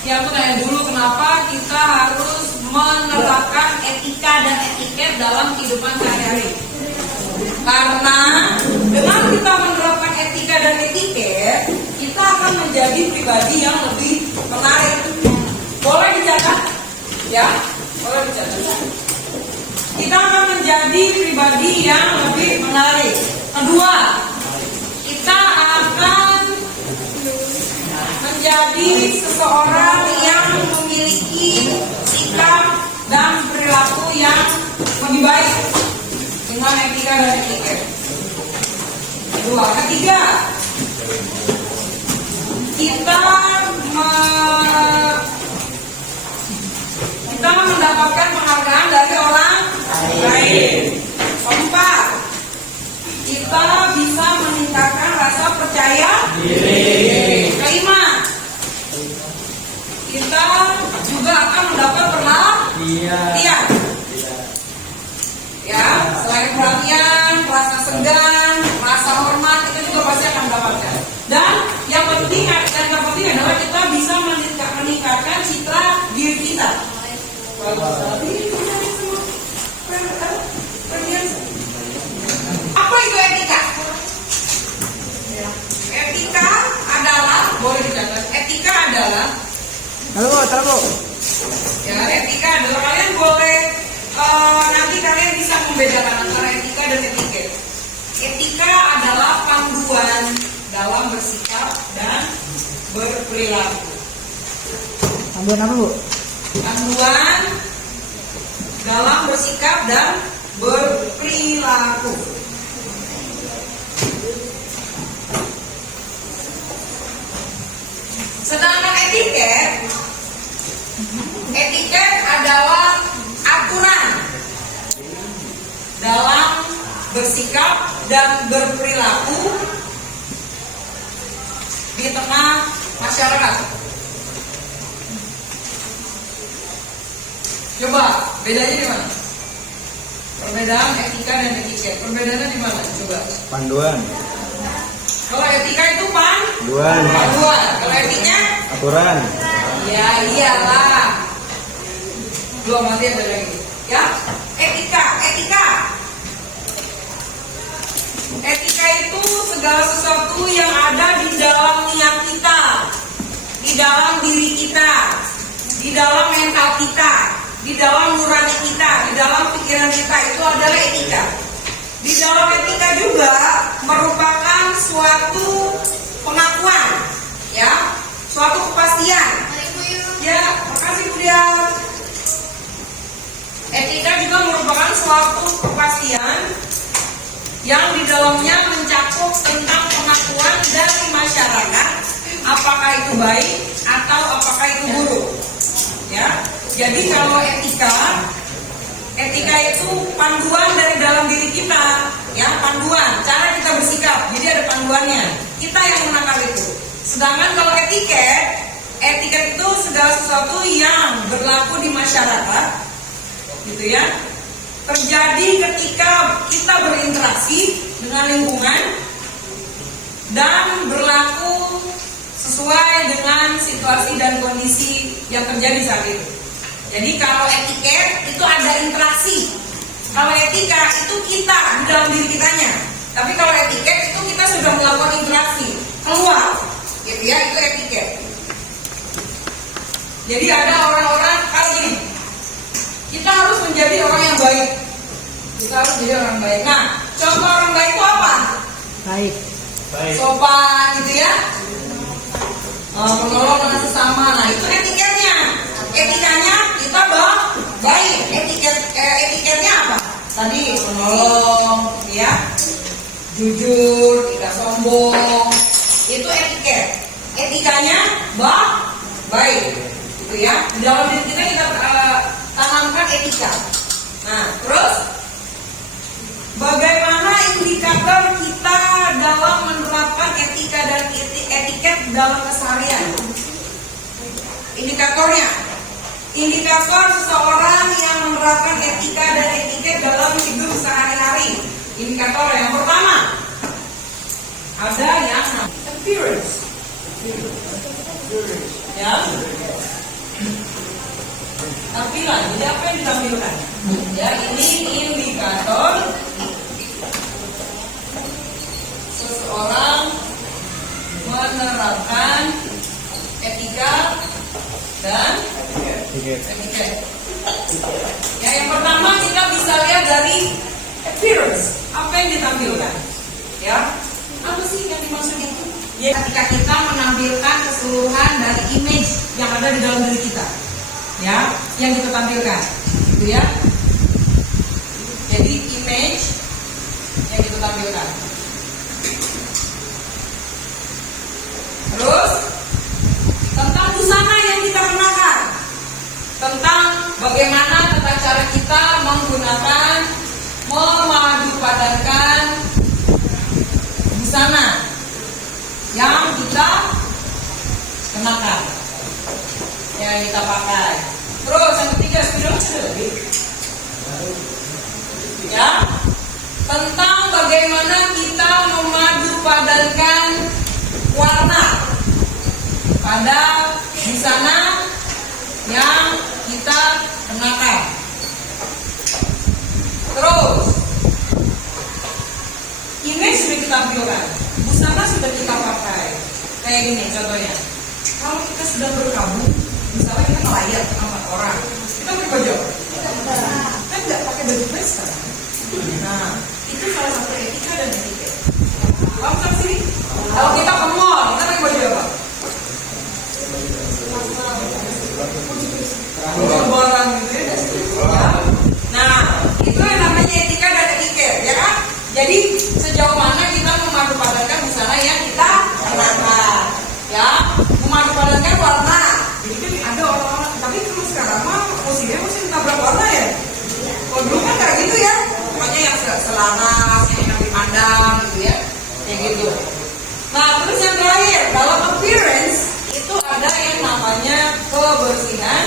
Ya, aku tanya dulu kenapa kita harus menerapkan etika dan etiket dalam kehidupan sehari-hari. Karena dengan kita menerapkan etika dan etiket, kita akan menjadi pribadi yang lebih menarik. Boleh dicatat? Ya, boleh dicatat. Kita akan menjadi pribadi yang lebih menarik. Kedua, kita akan menjadi seseorang yang memiliki sikap dan perilaku yang lebih baik dengan etika dan etiket. Kedua, ketiga, kita mendapatkan penghargaan dari orang lain. Keempat, kita bisa meningkatkan rasa percaya diri. Kelima, kita juga akan mendapat perhatian. Ya, selain perhatian, rasa segan, rasa hormat itu juga pasti akan mendapatkan. Dan yang penting adalah kita bisa meningkatkan citra diri kita. Apa itu etika? Etika adalah, boleh dicatat, etika adalah ya, etika adalah kalian boleh nanti kalian bisa membedakan antara etika dan etiket. Etika adalah panduan dalam bersikap dan berperilaku. Panduan apa, Bu? Panduan dalam bersikap dan berperilaku. Sedangkan etiket adalah aturan dalam bersikap dan berperilaku di tengah masyarakat. Coba bedanya di mana? Perbedaan etika dan etiket. Perbedaannya di mana? Coba. Panduan. Kalau etika itu panduan. Kalau etika? Aturan. Ya iyalah. Belum nanti ada lagi. Ya, etika. Etika itu segala sesuatu yang ada di dalam niat kita, di dalam diri kita, di dalam mental kita, di dalam nurani kita, di dalam pikiran kita, itu adalah etika. Di dalam etika juga merupakan suatu pengakuan, ya, suatu kepastian. Ya, makasih Bu Dia. Etika juga merupakan suatu kepastian yang di dalamnya mencakup tentang pengakuan dari masyarakat, apakah itu baik atau apakah itu buruk. Ya, jadi kalau etika itu panduan dari dalam diri kita, ya, panduan cara kita bersikap. Jadi ada panduannya. Kita yang menakar itu. Sedangkan kalau etiket itu segala sesuatu yang berlaku di masyarakat, gitu ya, terjadi ketika kita berinteraksi dengan lingkungan dan berlaku sesuai dengan situasi dan kondisi yang terjadi saat itu. Jadi kalau etiket itu ada interaksi, kalau etika itu kita di dalam diri kitanya. Tapi kalau etiket itu kita sudah melakukan interaksi keluar, gitu ya, itu etiket. Jadi ada orang-orang kali ini, kita harus menjadi orang yang baik. Kita harus menjadi orang baik. Nah, contoh orang baik itu apa? Baik. Sopan, gitu ya. Menolong dengan sesama. Nah, itu etiketnya. Etikanya kita baik. Etiketnya apa? Tadi menolong, gitu ya. Jujur, tidak sombong. Itu etiket. Etikanya baik, gitu ya. Di dalam diri kita tanamkan etika. Nah, terus bagaimana indikator kita dalam menerapkan etika dan etiket dalam keseharian? Indikator seseorang yang menerapkan etika dan etiket dalam hidup sehari-hari. Indikator yang pertama ada yang appearance. Ya. Tampilan, jadi apa yang ditampilkan? Ya, ini indikator seseorang menerapkan etika dan etiket. Ya, yang pertama kita bisa lihat dari appearance, apa yang ditampilkan. Ya, apa sih yang dimaksud itu? Ya, ketika kita menampilkan keseluruhan dari image yang ada di dalam diri kita, ya, yang kita tampilkan, gitu ya. Jadi image yang kita tampilkan. Terus tentang busana yang kita kenakan, tentang bagaimana tata cara kita menggunakan, memadupadankan busana yang kita kenakan, yang kita pakai. Terus yang ketiga, ya, tentang bagaimana kita memadupadankan warna pada busana yang kita kenakan. Terus image sudah kita tampilkan, busana sudah kita pakai. Kayak gini contohnya, kalau kita sedang berkabung, misalnya kita melayat sama orang, kita pakai baju kan nggak pakai baju pesta. Nah, itu salah satu etika dan etiket. Kamu kan sini? Kalau kita ke mall, kita pakai baju apa? Barang gitu ya. Nah, itu yang namanya etika dan etiket, ya kan? Jadi sejauh mana kita memadupadankan busana yang kita kenakan, ya, memadupadankan warna. Jadi kan ada orang-orang, tapi kalau sekarang mah musimnya musim tabrak warna ya. Kalau dulu kan kayak gitu ya, pokoknya yang selaras, yang dipandang gitu ya, kayak gitu. Nah, terus yang terakhir dalam appearance itu ada yang namanya kebersihan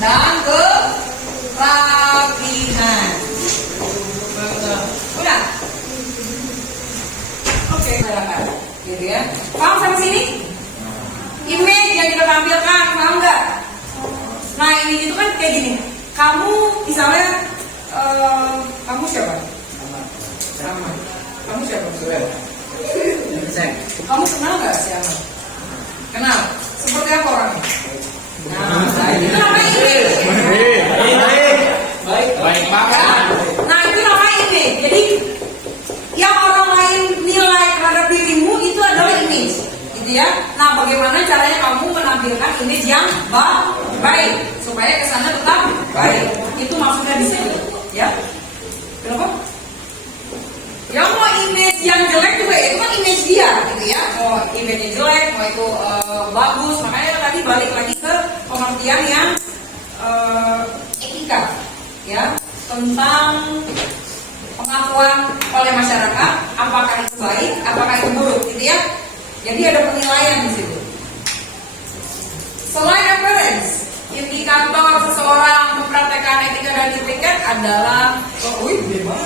dan kerapihan. Udah? Oke, silakan. Gitu ya. Paham sampai sini? Image yang kita tampilkan, paham nggak? Nah, image itu kan kayak gini. Kamu misalnya, kamu siapa? Sama. Kamu siapa? Kamu kenal nggak siapa? Kenal. Seperti apa orangnya? Nah, itu namanya image. Baik banget. Nah, itu namanya image. Jadi yang orang lain nilai terhadap dirimu itu adalah image, gitu ya. Nah, bagaimana caranya kamu menampilkan image yang baik supaya kesannya tetap baik? Itu maksudnya di sini, ya. Kenapa? Yang mau image yang jelek juga itu kan image dia, gitu ya. Mau image-nya jelek, mau itu bagus, makanya tadi balik lagi ke pengertian yang etika, ya, tentang pengakuan oleh masyarakat, apakah itu baik, apakah itu buruk, gitu ya. Jadi ada penilaian di situ. Selain appearance, indikator seseorang mempraktekkan etika dan etiket adalah communication.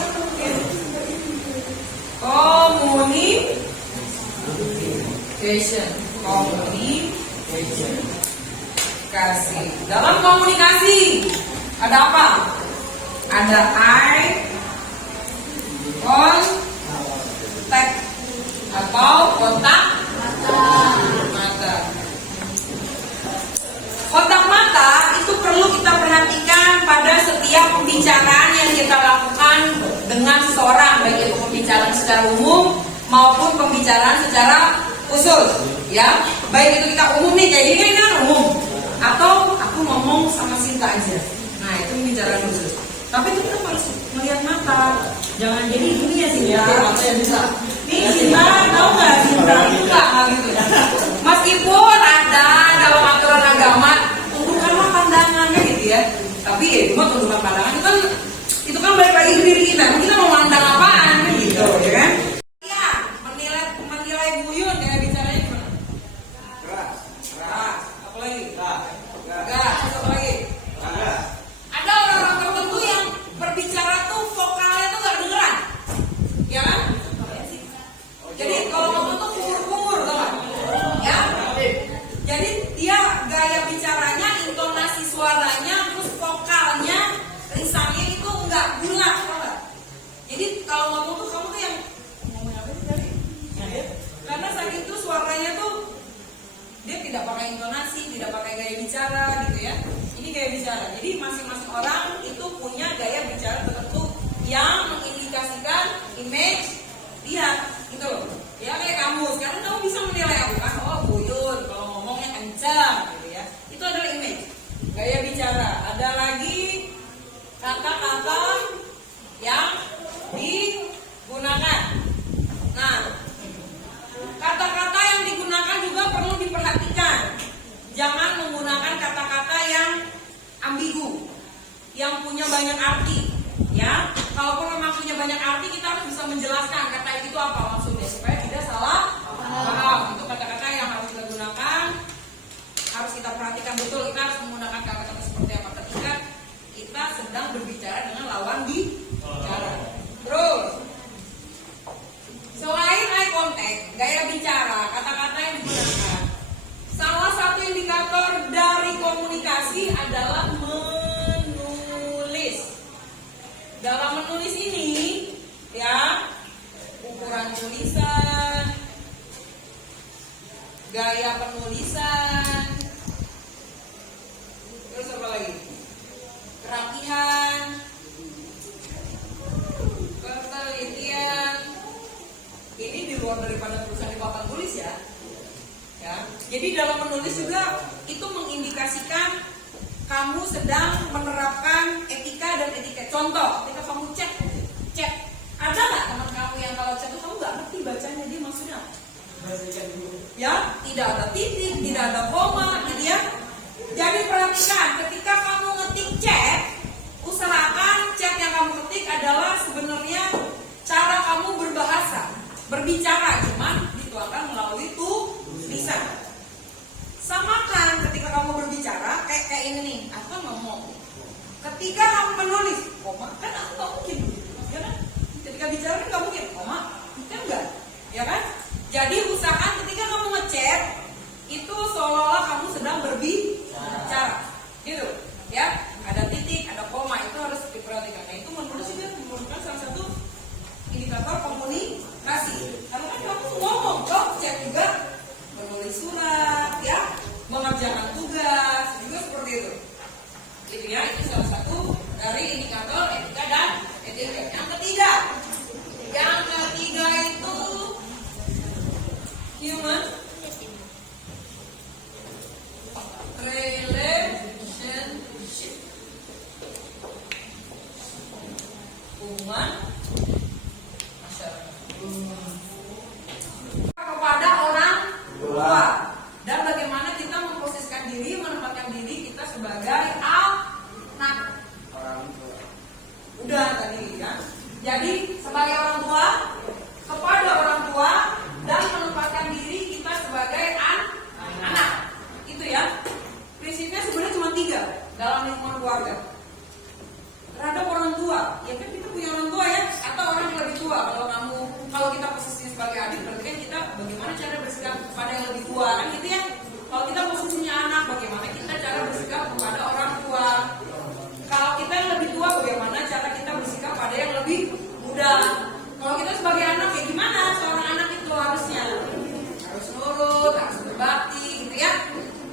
Dalam komunikasi ada apa? Ada eye contact atau kontak mata. Kontak mata itu perlu kita perhatikan pada setiap pembicaraan yang kita lakukan dengan seseorang, baik itu pembicaraan secara umum maupun pembicaraan secara khusus, ya. Baik itu kita umum nih, kayak gini kan umum, atau aku ngomong sama Sinta aja. Nah, itu pembicaraan khusus. Tapi itu kita harus melihat mata. Jangan jadi gini ya Sinta. Mata yang bisa. Nih Sinta, tahu nggak Sinta? Enggak gitu. Meskipun ada dalam aturan agama tundukkanlah pandangannya gitu ya. Tapi ya cuma tundukkan pandangan itu kan balik lagi ke diri kita. Kita mau mandang apaan gitu, ya kan? Iya, menilai Buyun ya bicaranya gimana? Keras. Apa lagi? Gas. Apa lagi? Ada orang-orang tertentu yang berbicara tuh vokalnya tuh gak kedengeran, ya kan? Jadi kalau ngomong tuh kumur-kumur tidak pakai intonasi, tidak pakai gaya bicara gitu ya. Ini gaya bicara. Jadi masing-masing orang itu punya gaya bicara tertentu yang mengindikasikan image dia gitu loh. Ya kayak kamu, sekarang kamu bisa menilai aku kan, oh buyut, kalau ngomongnya kencang gitu ya. Itu adalah image, gaya bicara. Ada lagi kata-kata yang digunakan. Nah, kata-kata yang digunakan juga perlu diperhatikan. Jangan menggunakan kata-kata yang ambigu, yang punya banyak arti. Ya, kalaupun memang punya banyak arti, kita harus bisa menjelaskan kata itu apa maksudnya supaya tidak salah paham. Itu kata-kata yang harus kita gunakan, harus kita perhatikan betul. Kita harus menggunakan kata-kata seperti apa ketika kita sedang berbicara dengan lawan bicara. Terus, selain eye contact, gaya bicara, kata-kata yang digunakan, salah satu indikator dari komunikasi adalah menulis. Dalam menulis ini, ya, ukuran tulisan, gaya penulisan, terus apa lagi? Kerapihan, ketelitian. Ini di luar daripada tulisan di papan tulis ya. Ya. Jadi dalam menulis juga itu mengindikasikan kamu sedang menerapkan etika dan etiket. Contoh, ketika kamu chat, ada nggak teman kamu yang kalau chat itu kamu nggak ngerti bacanya dia maksudnya apa? Ya, tidak ada titik, tidak ada koma, gitu ya. Jadi perhatikan, ketika kamu ngetik chat, usahakan chat yang kamu ketik adalah sebenarnya cara kamu berbahasa, berbicara, cuman dituangkan melalui tulisan. Samakan ketika kamu berbicara kayak ini nih, aku kan ngomong. Ketika kamu menulis, koma kan aku nggak mungkin, ya kan? Ketika bicara kan nggak mungkin, koma kan enggak, ya kan? Jadi usahakan ketika kamu ngechat itu seolah-olah kamu sedang berbicara, gitu, ya. Ada titik, ada koma, itu harus diperhatikan. Nah, itu menulis juga merupakan salah satu indikator komunikasi. Karena kan kamu ngomong, chat juga, menulis surat, ya, mengerjakan tugas, juga seperti itu. Gitu ya, itu salah satu dari indikator etika dan etiket. Yang ketiga itu human relationship. Hubungan masyarakat kepada orang tua dan bagaimana kita memposisikan diri, menempatkan diri kita sebagai anak. Udah tadi kan. Jadi sebagai orang tua, kepada orang tua, dan menempatkan diri kita sebagai anak. Itu ya. Prinsipnya sebenarnya cuma 3 dalam lingkungan keluarga. Terhadap orang tua, ya kan kita punya orang tua ya, atau orang yang lebih tua. Kalau kita posisinya sebagai adik, berarti kan kita bagaimana cara bersikap kepada yang lebih tua kan gitu ya. Kalau kita posisinya anak, bagaimana kita cara bersikap kepada orang tua. Kalau kita yang lebih tua, bagaimana cara kita bersikap pada yang lebih muda. Kalau kita sebagai anak, ya gimana seorang anak itu harusnya? Harus nurut, harus berbakti gitu ya.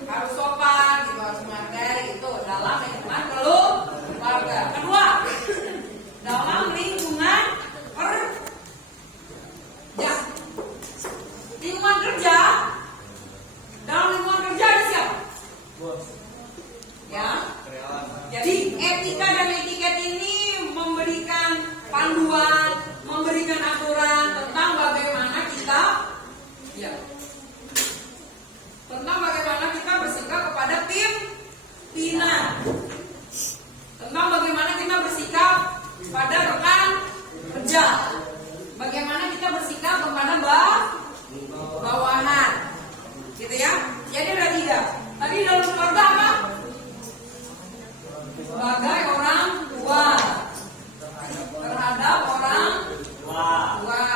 Harus sopan gitu, harus menghargai itu dalam lingkungan keluarga. Kedua, dalam lingkungan kerja. Lingkungan kerja, dalam lingkungan kerja ada siapa? Bos. Ya. Jadi etika dan etiket ini memberikan panduan, memberikan aturan tentang bagaimana kita, ya, tentang bagaimana kita bersikap kepada pimpinan, tentang bagaimana kita bersikap pada rekan kerja, bagaimana kita bersikap kepada bawahan, gitu ya. Jadi ada 3. Tadi dalam keluarga apa? Sebagai orang tua, terhadap orang tua,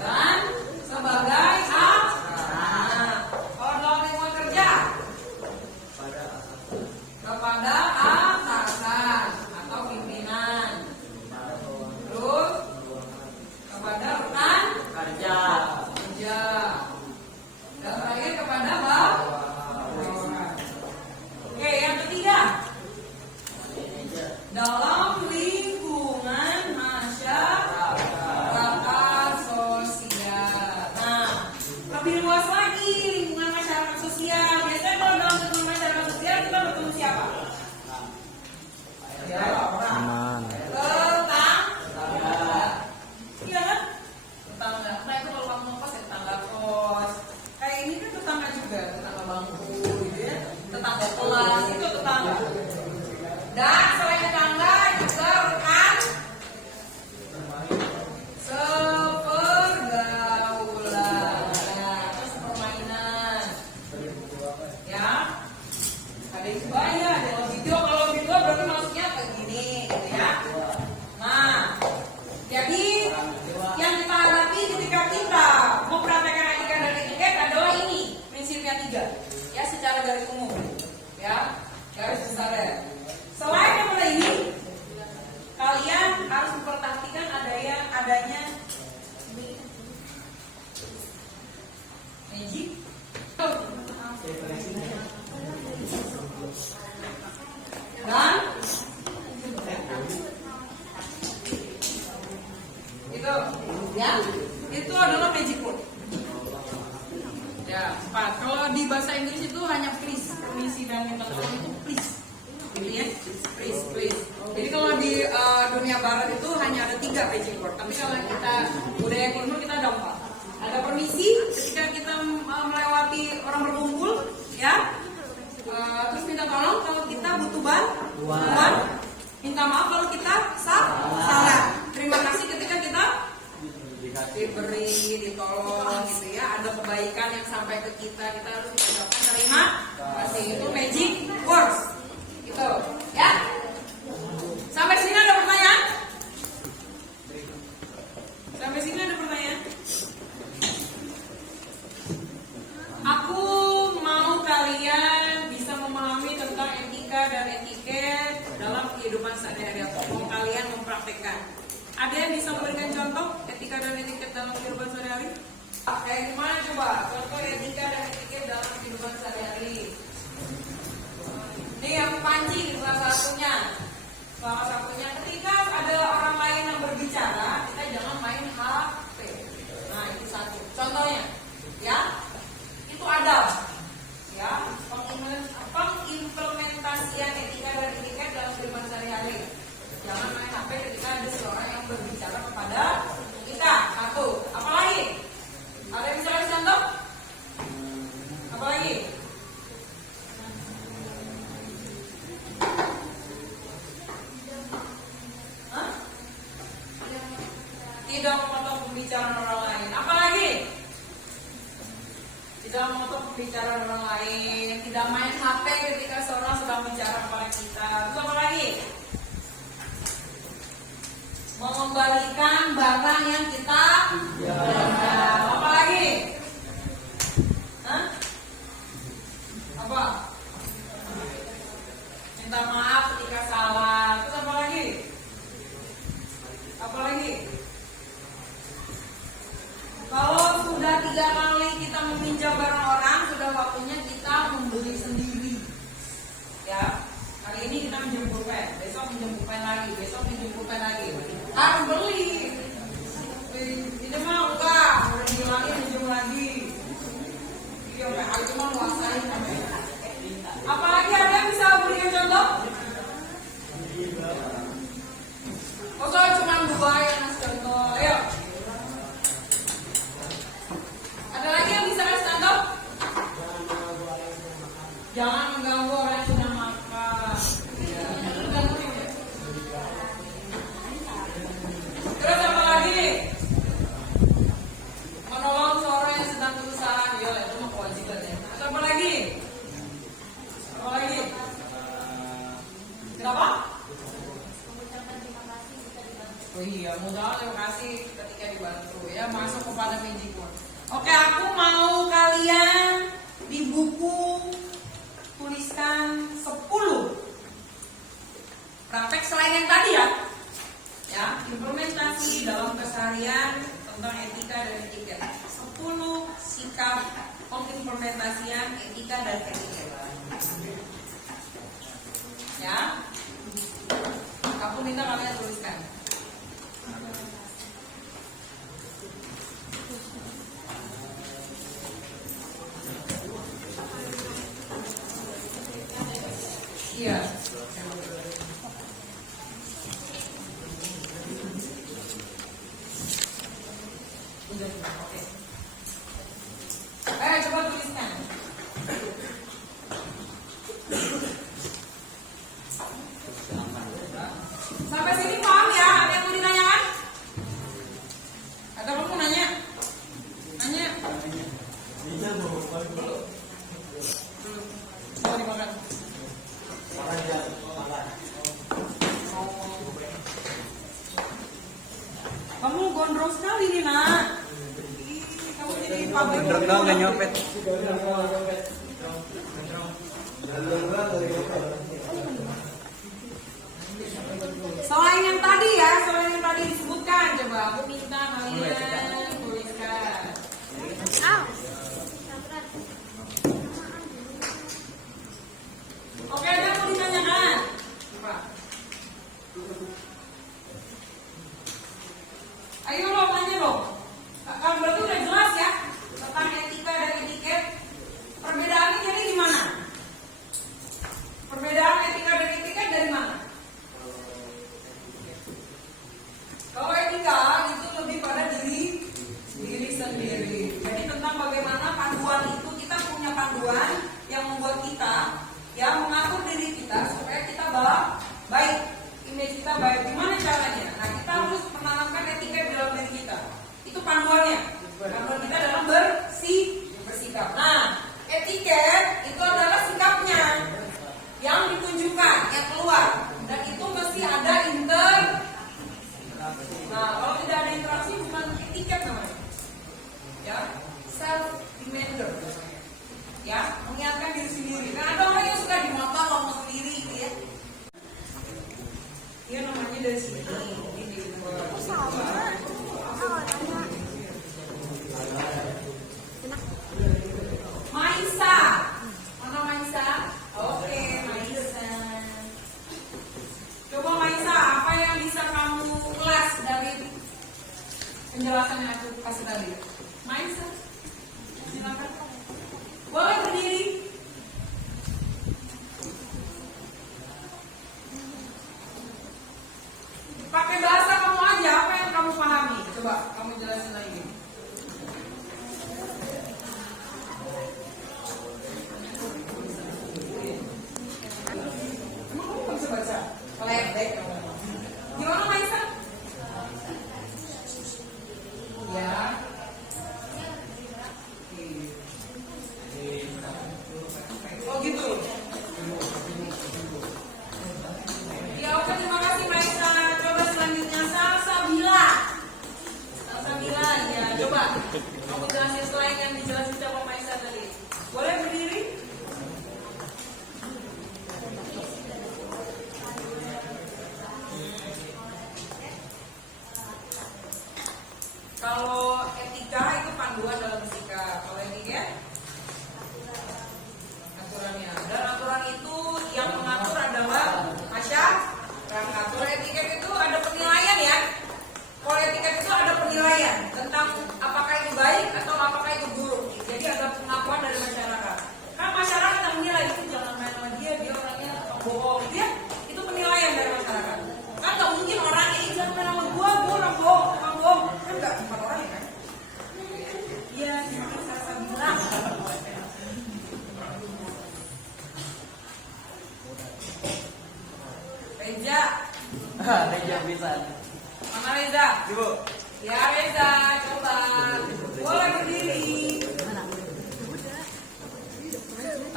dan sebagai anak. Kalau dalam lingkungan kerja, kepada atasan atau pimpinan, terus kepada rekan kerja, dan terakhir kepada Dan selain tangga juga rekan sepergaulan, atau sepermainan. Ya, ada yang sebaya, ada yang video. Kalau video berarti maksudnya begini, gitu ya. Nah, jadi yang kita hadapi ketika kita mempraktekkan etika dan etiket adalah ini prinsipnya 3, ya secara garis umum, ya garis besar. Selain daripada ini, kalian harus memperhatikan adanya magic. Dan itu, ya, itu adalah magic word. Ya, 4. Kalau di bahasa Inggris itu hanya please, permisi dan minta tolong itu please. Gitu ya, please. Jadi kalau di dunia barat itu hanya ada 3 magic word. Tapi kalau kita budaya timur kita ada 4. Ada permisi ketika kita melewati orang berkumpul, ya. Terus minta tolong kalau kita butuh bantuan. Minta maaf kalau kita salah. Terima kasih ketika kita diberi, ditolong gitu ya. Ada kebaikan yang sampai ke kita harus mengucapkan terima kasih. Itu magic words. Gitu, ya. Sampai sini ada pertanyaan? Sampai sini ada pertanyaan? Aku mau kalian bisa memahami tentang etika dan etiket dalam kehidupan sehari-hari. Aku mau kalian mempraktekkan. Ada yang bisa memberikan contoh etika dan etiket dalam kehidupan sehari-hari? Kayak gimana coba? Contoh etika dan etiket dalam kehidupan sehari-hari. Ini yang pancing salah satunya. Ketika ada orang lain yang berbicara, kita jangan main HP. Nah, itu satu. Contohnya, ya, itu adab. Ya, pengimplementasian etika dan etiket dalam kehidupan sehari-hari. Jangan main HP ketika ada seorang yang berbicara kepada kita. Satu. Apalagi? Ada yang bisa kasih contoh? Apalagi? Tidak memotong pembicaraan orang lain. Apalagi? Tidak memotong pembicaraan orang lain. Tidak main HP ketika seorang sedang bicara kepada kita. Terus apa lagi? Mengembalikan barang yang kita pinjam. Apa lagi? Hah? Apa? Minta maaf ketika salah. Terus apa lagi? Apa lagi? Kalau sudah 3 kali kita meminjam barang orang, sudah waktunya kita membeli sendiri. Ya, kali ini kita minjem pulpen, besok minjem pulpen lagi, besok minjem pulpen lagi. Harus beli. Ini mah enggak, udah dihilangin minjem lagi. Iya, PH itu mah nguasain. Apalagi ada yang bisa berikan contoh? Oh, soalnya cuma 2 yang ngasih contoh. Ayo. Ada lagi yang bisa kasih contoh? Jangan mengganggu orang yang sedang makan. Terus apa lagi? Menolong seorang yang sedang kesusahan. Ya, itu mah kewajiban ya. Terus apa lagi? Apa lagi? Kenapa? Oh iya, mudah terima kasih ketika dibantu ya, masuk kepada magic word. Oke, aku mau kalian di buku tuliskan 10 praktek selain yang tadi ya. Ya, implementasi dalam keseharian tentang etika dan etiket. 10 sikap pengimplementasian etika dan etiket. Ya. Aku minta kalian tuliskan. Iya. Udah, oke. Ayo coba tuliskan. Enggak nyopet. Selain yang tadi ya, selain yang tadi disebutkan, coba aku minta kalian tuliskan. Oke, ada tulisannya kan? Coba. Ayo lo tanya lo. Kalau berarti udah jelas ya tentang etika dan etiket. Perbedaannya jadi gimana? Perbedaan etika dan etiket dari mana? Kalau etika itu lebih pada diri sendiri. Jadi tentang bagaimana panduan itu, kita punya panduan yang membuat kita, yang mengatur diri kita supaya kita baik, image kita baik. Gimana caranya? Nah, kita harus menanamkan etika di dalam diri kita. Itu panduannya. Panduan kita dalam bersikap. Nah, etiket itu adalah sikapnya yang ditunjukkan, yang keluar, dan itu mesti ada Nah, kalau tidak ada interaksi bukan etiket namanya. Ya, self reminder. Ya, mengingatkan diri sendiri. Nah, ada orang yang suka di motor ngomong sendiri gitu ya. Dia namanya dari sini. Maisa. Mana Maisa? Oke, Maisa. Coba Maisa, apa yang bisa kamu kelas dari penjelasan yang aku kasih tadi? Maisa, silakan. Boleh berdiri. Pakai bahasa kamu aja, apa yang kamu pahami? Coba kamu jelasin lagi. Emang kamu nggak bisa baca? Ledek kamu. Gimana Maisa? Ya. Oh gitu. Ya oke, terima kasih Maisa. Coba selanjutnya Salsabila. Salsabila ya, coba kamu jelasin selain yang dijelasin sama Maisa tadi. Boleh berdiri? Kalau etika itu panduan dalam bersikap. Kalau etiket aturannya. Dan aturan itu yang mengatur adalah masyarakat. Kalau etiket itu ada penilaian ya. Kalau etiket itu ada penilaian tentang apakah itu baik atau apakah itu buruk. Jadi ada pengakuan dari masyarakat. Kan masyarakat yang menilai itu jangan main sama dia orangnya bohong. Dia itu penilaian dari masyarakat. Kan nggak mungkin orang ini jangan main sama gua orang bohong. Kan nggak cuma orang ya kan? Iya, cuma saya bilang. Reza. Reza bisa. Mana Reza? Ibu. Ya Reza, coba. Boleh berdiri.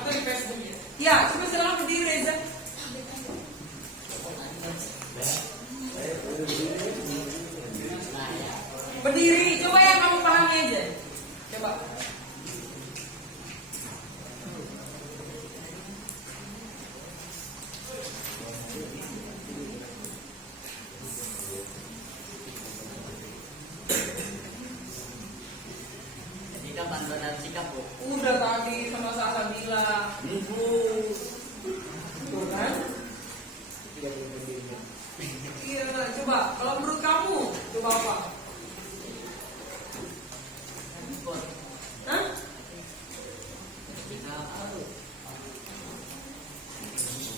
Atau di Facebook ya? Ya, coba silakan berdiri Reza. Berdiri, coba yang kamu pahami aja. Coba. Etika, panduan dan sikap, Bu. Udah tadi sama Salsabila. Ibu. Tuh kan? Iya, coba. Kalau menurut kamu, coba apa? Hah?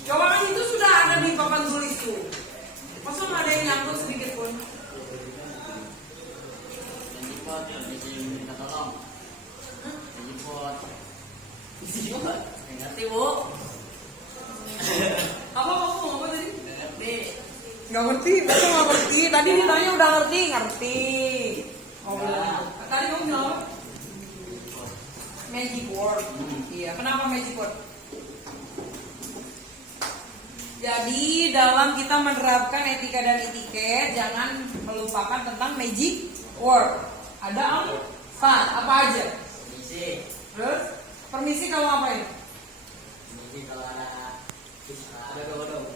Coba kan itu sudah ada di papan tulis tuh. Masa nggak ada yang nyangkut sedikit pun? Jemput, bisa minta tolong. Jemput. Bisa ngerti, Bu? Apa kamu mau apa tadi? Ngerti. Nggak ngerti, masa nggak ngerti? Tadi ditanya udah ngerti, ngerti. Oh, tadi kamu bilang apa? Magic word. Iya, kenapa magic word? Jadi dalam kita menerapkan etika dan etiket, jangan melupakan tentang magic word. Ada apa aja? Permisi. Terus permisi kalau ngapain? Permisi kalau ada ada dong.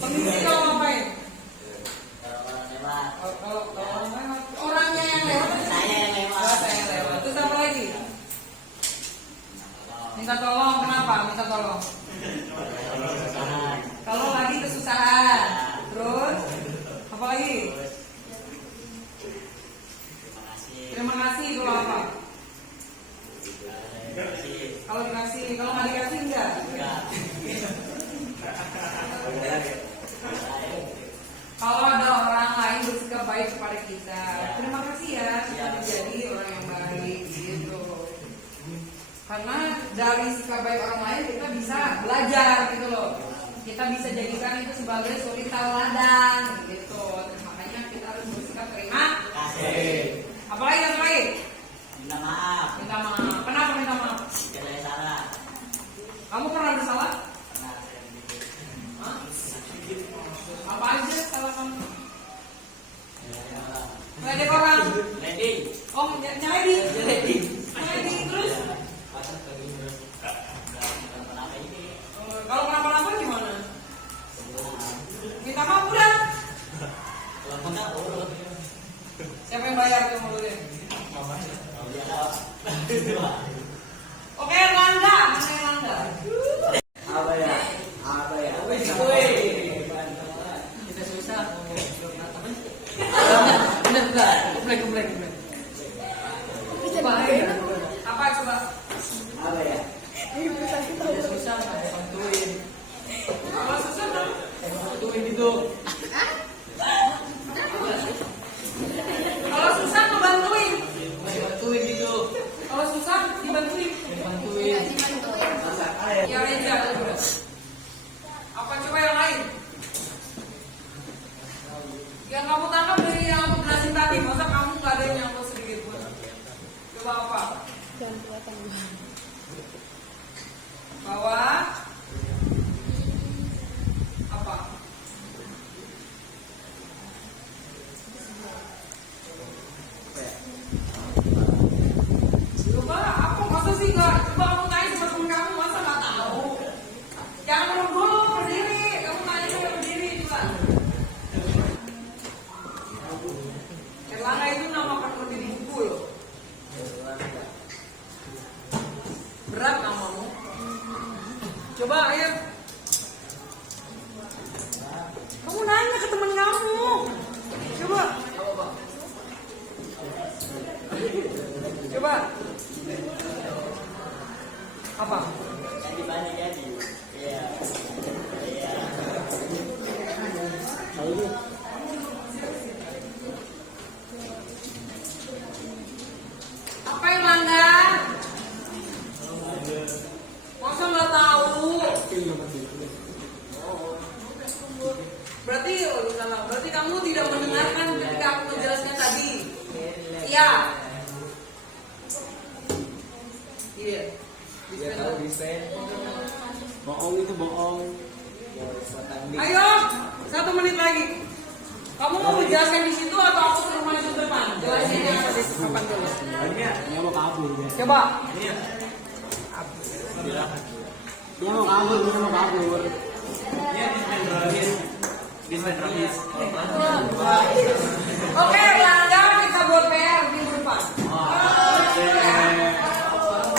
Permisi kalau ngapain? Kalau orang lewat. Kalau orang lewat, orangnya yang lewat. Saya yang lewat. Oh, saya yang lewat. Terus apa lagi? Minta tolong. Kenapa? Minta tolong. Kesusahan. Kalau lagi kesusahan. Terus apa lagi? Terima kasih. Terima kasih kalau apa? Terima kasih. Kalau dikasih, kalau nggak dikasih enggak? Enggak. Kalau ada orang lain bersikap baik kepada kita, terima kasih ya kita menjadi orang yang baik gitu. Karena dari sikap baik orang lain kita bisa belajar gitu loh. Kita bisa jadikan itu sebagai suri tauladan gitu. Makanya kita harus bersikap terima Kasih. Apalagi yang lain? Minta maaf. Minta maaf. Kenapa minta maaf? Jika saya salah. Kamu pernah bersalah? Pernah saya begitu. Hah? Apa aja salah kamu? Ngeledek orang. Landing. Oh, nyeledi. Landing. Nyeledi terus. Kenapa ini? Kalau kenapa-napa gimana? Minta maaf udah. Kalau enggak urut. Siapa yang bayar tuh mulutnya? Kalau dia ada. Oke, Landa. Mana yang Landa? Apa ya? Apa ya? Kita susah. Bener. Coba. Apa coba? Apa ya? Kita susah, bantuin. Apa susah tuh? Bantuin gitu. Kalau susah ngebantuin. Bantuin gitu. Kalau susah dibantuin. Bantuin. Ya Reza coba. Apa coba yang lain? Yang kamu tangkap dari yang aku jelasin tadi, masa kamu nggak ada yang nyangkut sedikit pun? Coba apa? Bahwa apa? Coba apa? Masa sih nggak? Coba kamu tanya sama temen kamu, masa nggak tahu? Jangan ngomong dulu, berdiri. Kamu tanya saya berdiri coba. Erlangga itu nama penulis di buku loh. Berat namamu. Coba ayo. Kamu nanya ke teman kamu. Coba. Coba. Apa? Jadi banyak jadi. Iya. Iya. Apa yang Landa? Masa nggak tahu? Berarti kamu tidak mendengarkan ketika aku menjelaskan tadi. Iya. Iya. Bohong itu bohong. Ayo, 1 menit lagi. Kamu mau menjelaskan di situ atau aku suruh maju ke depan? Jelasin yang ada di depan dulu. Dia mau kabur ya. Coba. Dia mau kabur. Dispentrofis. Oke, Landa kita buat PR minggu depan.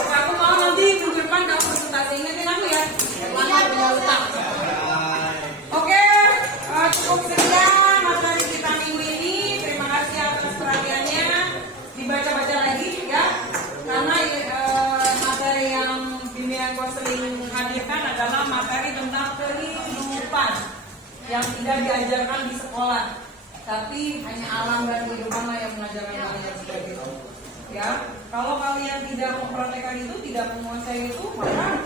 Aku mau nanti minggu depan kamu presentasi, ingetin aku ya. Landa punya utang. Oke, cukup sekian materi kita minggu ini. Terima kasih atas perhatiannya. Dibaca-baca lagi ya, karena materi yang bimbingan konseling hadirkan adalah materi tentang kehidupan yang tidak diajarkan di sekolah, tapi hanya alam dan kehidupan lah yang mengajarkan kalian seperti itu. Ya, kalau kalian tidak mempraktekkan itu, tidak menguasai itu, maka